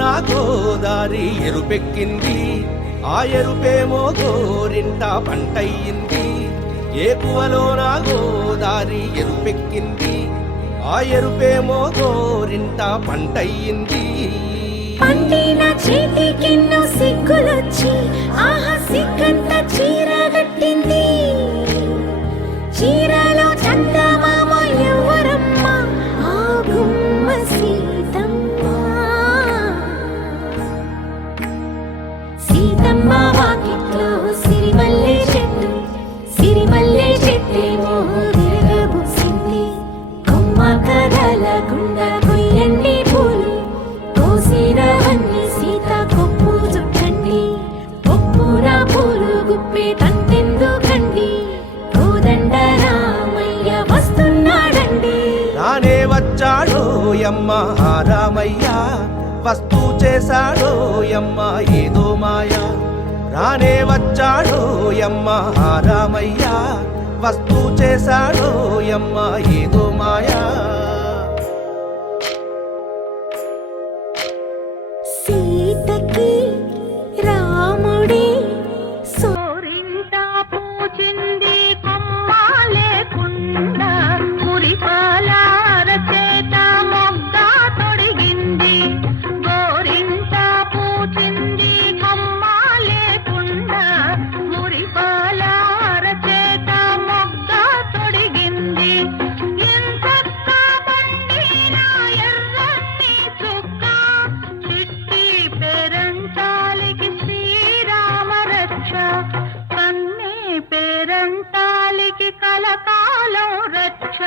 నా గోదారి ఎరుపెక్కింది, ఆ ఎరుపేమో గోరింట పంటయ్యింది. ఏకువలో నా గోదారి ఎరుపెక్కింది, ఆ ఎరుపేమో గోరింట పంటయ్యింది. పండిన చేతికెన్నో సిగ్గులొచ్చి ఆహా సిగ్గంత చీర కట్టింది. చీరలో చందమామ ఎవరమ్మ, ఆ గుమ్మ సీతమ్మ. సీతమ్మ వాకిట్లో సిరిమల్లె చెట్టు, సిరిమల్లె చెట్టేమో విరగబూసింది. కొమ్మ కదలకుండా కొయ్యండి పూలు, కోసినవన్నీ సీత కొప్పు చుట్టండి. కొప్పున పూలు గుప్పే తంతెందుకండి, కోదండ రామయ్య వస్తున్నాడండి. రానే వచ్చాడో యమ్మ రామయ్య, వస్తూ చేశాడో యమ్మ ఏదో మాయా. రానే వచ్చాడో యమ్మ రామయ్య, వస్తూ చేశాడో యమ్మ ఏదో మాయా. సీతకి రాముడే సోరింట పూచింది, కొమ్మ లేకుండా మురిపాలార చేత మొగ్గ తొడిగింది. గోరింట పూచింది, కొమ్మ లేకుండా మురిపాలార చేత మొగ్గ తొడిగింది. ఇంతక్క పండిన ఎర్రని చుక్క, చిట్టి పేరంటాలికి శ్రీరామ రక్ష. కన్నే పేరంటాలికి కలకాలం రక్ష.